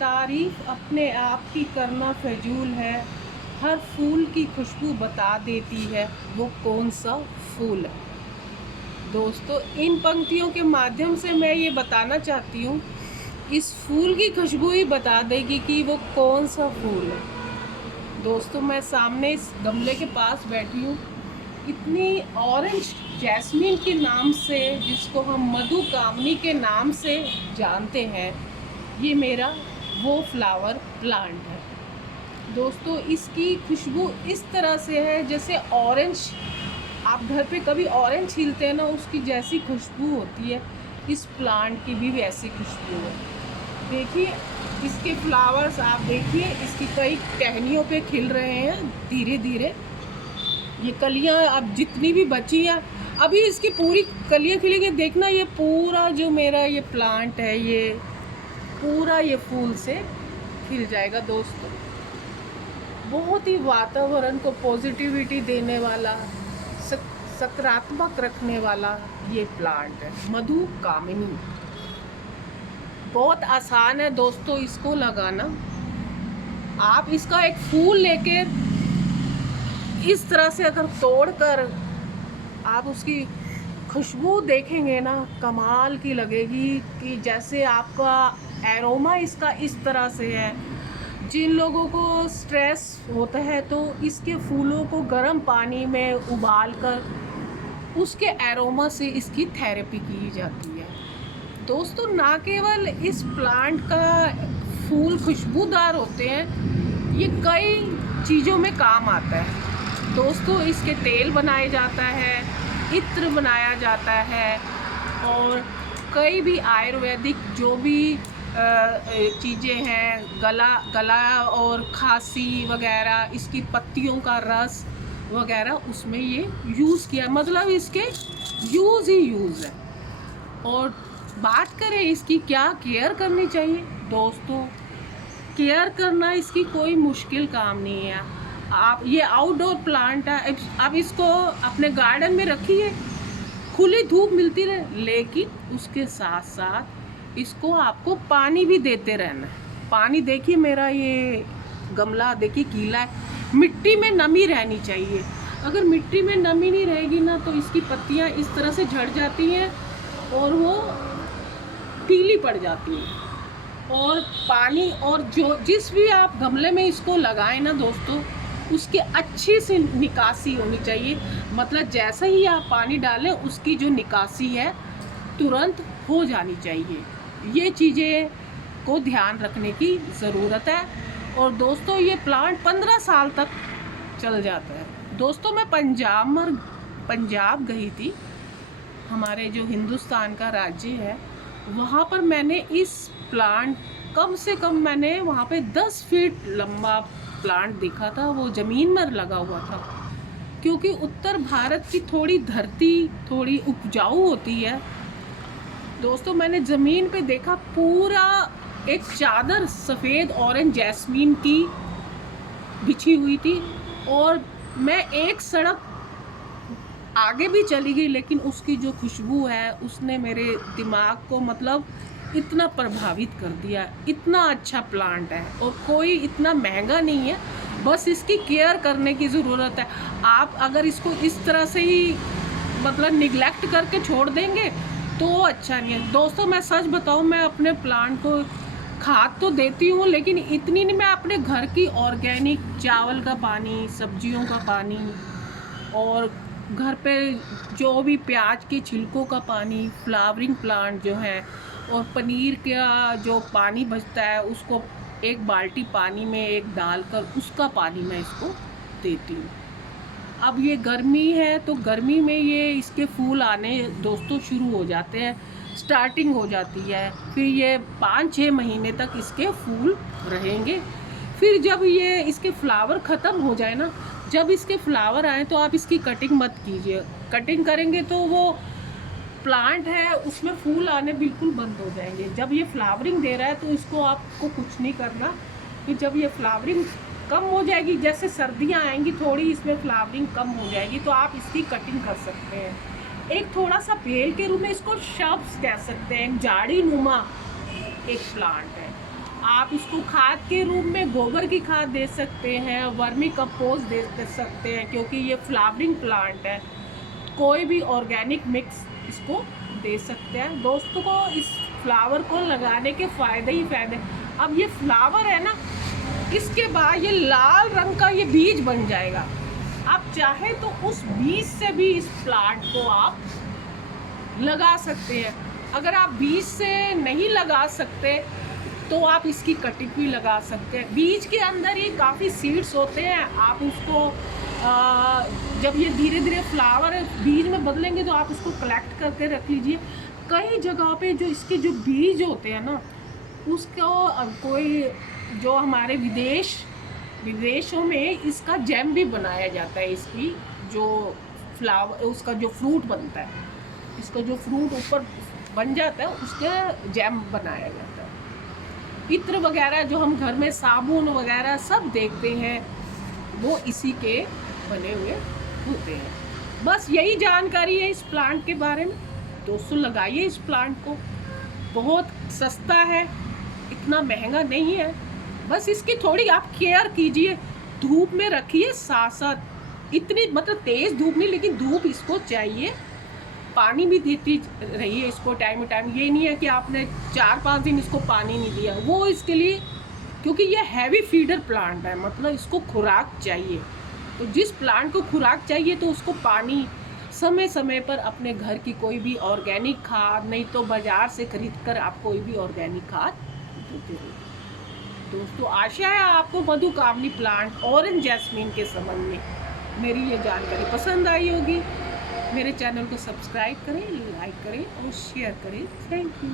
तारीफ अपने आप की करना फ़िज़ूल है, हर फूल की खुशबू बता देती है वो कौन सा फूल है। दोस्तों, इन पंक्तियों के माध्यम से मैं ये बताना चाहती हूँ, इस फूल की खुशबू ही बता देगी कि वो कौन सा फूल है। दोस्तों, मैं सामने इस गमले के पास बैठी हूँ, इतनी ऑरेंज जैस्मीन के नाम से, जिसको हम मधुकामनी के नाम से जानते हैं, ये मेरा वो फ्लावर प्लांट है। दोस्तों, इसकी खुशबू इस तरह से है जैसे ऑरेंज, आप घर पे कभी ऑरेंज छीलते हैं ना, उसकी जैसी खुशबू होती है, इस प्लांट की भी वैसी खुशबू है। देखिए इसके फ्लावर्स, आप देखिए इसकी कई टहनियों पे खिल रहे हैं धीरे धीरे। ये कलियां अब जितनी भी बची हैं, अभी इसकी पूरी कलियां खिलेंगी। देखना, ये पूरा जो मेरा ये प्लांट है, ये पूरा ये फूल से खिल जाएगा। दोस्तों, बहुत ही वातावरण को पॉजिटिविटी देने वाला, सकारात्मक रखने वाला ये प्लांट है मधुकामिनी। बहुत आसान है दोस्तों इसको लगाना। आप इसका एक फूल लेके इस तरह से अगर तोड़कर आप उसकी खुशबू देखेंगे ना, कमाल की लगेगी कि जैसे आपका एरोमा इसका इस तरह से है। जिन लोगों को स्ट्रेस होता है तो इसके फूलों को गर्म पानी में उबाल कर उसके एरोमा से इसकी थेरेपी की जाती है। दोस्तों, ना केवल इस प्लांट का फूल खुशबूदार होते हैं, ये कई चीज़ों में काम आता है। दोस्तों, इसके तेल बनाया जाता है, इत्र बनाया जाता है, और कई भी आयुर्वेदिक जो भी चीज़ें हैं, गला और खांसी वगैरह, इसकी पत्तियों का रस वगैरह उसमें ये यूज़ किया, मतलब इसके यूज़ ही यूज़ है। और बात करें इसकी क्या केयर करनी चाहिए, दोस्तों, केयर करना इसकी कोई मुश्किल काम नहीं है। आप ये आउटडोर प्लांट है, आप इसको अपने गार्डन में रखिए, खुली धूप मिलती रहे, लेकिन उसके साथ साथ इसको आपको पानी भी देते रहना है। पानी देखिए, मेरा ये गमला देखिए गीला है, मिट्टी में नमी रहनी चाहिए। अगर मिट्टी में नमी नहीं रहेगी ना, तो इसकी पत्तियां इस तरह से झड़ जाती हैं और वो पीली पड़ जाती हैं। और पानी, और जो जिस भी आप गमले में इसको लगाएं ना दोस्तों, उसकी अच्छी से निकासी होनी चाहिए। मतलब जैसे ही आप पानी डालें, उसकी जो निकासी है तुरंत हो जानी चाहिए। ये चीज़ें को ध्यान रखने की ज़रूरत है। और दोस्तों, ये प्लांट 15 साल तक चल जाता है। दोस्तों, मैं पंजाब गई थी, हमारे जो हिंदुस्तान का राज्य है, वहाँ पर मैंने इस प्लांट, कम से कम मैंने वहाँ पे 10 फीट लंबा प्लांट देखा था। वो ज़मीन में लगा हुआ था, क्योंकि उत्तर भारत की थोड़ी धरती थोड़ी उपजाऊ होती है। दोस्तों, मैंने ज़मीन पे देखा, पूरा एक चादर सफ़ेद ऑरेंज जैस्मीन की बिछी हुई थी। और मैं एक सड़क आगे भी चली गई, लेकिन उसकी जो खुशबू है उसने मेरे दिमाग को मतलब इतना प्रभावित कर दिया। इतना अच्छा प्लांट है और कोई इतना महंगा नहीं है, बस इसकी केयर करने की ज़रूरत है। आप अगर इसको इस तरह से ही मतलब निगलेक्ट करके छोड़ देंगे तो अच्छा नहीं है। दोस्तों, मैं सच बताऊं, मैं अपने प्लांट को खाद तो देती हूँ, लेकिन इतनी नहीं। मैं अपने घर की ऑर्गेनिक चावल का पानी, सब्जियों का पानी, और घर पे जो भी प्याज के छिलकों का पानी, फ्लावरिंग प्लांट जो है, और पनीर का जो पानी बचता है उसको एक बाल्टी पानी में एक डालकर उसका पानी मैं इसको देती हूँ। अब ये गर्मी है तो गर्मी में ये इसके फूल आने दोस्तों शुरू हो जाते हैं, स्टार्टिंग हो जाती है। फिर ये 5-6 महीने तक इसके फूल रहेंगे। फिर जब ये इसके फ्लावर ख़त्म हो जाए ना, जब इसके फ्लावर आए तो आप इसकी कटिंग मत कीजिए। कटिंग करेंगे तो वो प्लांट है उसमें फूल आने बिल्कुल बंद हो जाएंगे। जब ये फ्लावरिंग दे रहा है तो इसको आपको कुछ नहीं करना। कि जब ये फ्लावरिंग कम हो जाएगी, जैसे सर्दियाँ आएंगी, थोड़ी इसमें फ्लावरिंग कम हो जाएगी, तो आप इसकी कटिंग कर सकते हैं। एक थोड़ा सा बेल के रूप में इसको शब्स कह सकते हैं, झाड़ी नुमा एक प्लांट है। आप इसको खाद के रूप में गोबर की खाद दे सकते हैं, वर्मी कंपोस्ट दे सकते हैं, क्योंकि ये फ्लावरिंग प्लांट है। कोई भी ऑर्गेनिक मिक्स इसको दे सकते हैं। दोस्तों को इस फ्लावर को लगाने के फ़ायदे ही फ़ायदे। अब ये फ्लावर है ना, इसके बाद ये लाल रंग का ये बीज बन जाएगा। आप चाहे तो उस बीज से भी इस प्लांट को आप लगा सकते हैं। अगर आप बीज से नहीं लगा सकते तो आप इसकी कटिंग भी लगा सकते हैं। बीज के अंदर ही काफ़ी सीड्स होते हैं। आप उसको जब ये धीरे धीरे फ्लावर बीज में बदलेंगे तो आप उसको कलेक्ट करके रख लीजिए। कई जगह पे जो इसके जो बीज होते हैं ना, उसको कोई जो हमारे विदेशों में इसका जैम भी बनाया जाता है। इसकी जो फ्लावर, उसका जो फ्रूट बनता है, इसका जो फ्रूट ऊपर बन जाता है, उसका जैम बनाया जाता है। इत्र वगैरह जो हम घर में साबुन वगैरह सब देखते हैं, वो इसी के बने हुए होते हैं। बस यही जानकारी है इस प्लांट के बारे में। दोस्तों लगाइए इस प्लांट को, बहुत सस्ता है, इतना महंगा नहीं है। बस इसकी थोड़ी आप केयर कीजिए, धूप में रखिए साथ साथ। इतनी मतलब तेज़ धूप नहीं, लेकिन धूप इसको चाहिए। पानी भी देती रहिए इसको टाइम टाइम। ये नहीं है कि आपने 4-5 दिन इसको पानी नहीं दिया, वो इसके लिए, क्योंकि ये हैवी फीडर प्लांट है, मतलब इसको खुराक चाहिए। तो जिस प्लांट को खुराक चाहिए तो उसको पानी समय समय पर, अपने घर की कोई भी ऑर्गेनिक खाद, नहीं तो बाज़ार से खरीद कर आप कोई भी ऑर्गेनिक खाद देते रहिए। दोस्तों आशा है आपको मधुकामनी प्लांट ऑरेंज जैस्मीन के संबंध में मेरी ये जानकारी पसंद आई होगी। मेरे चैनल को सब्सक्राइब करें, लाइक करें और शेयर करें। Thank you.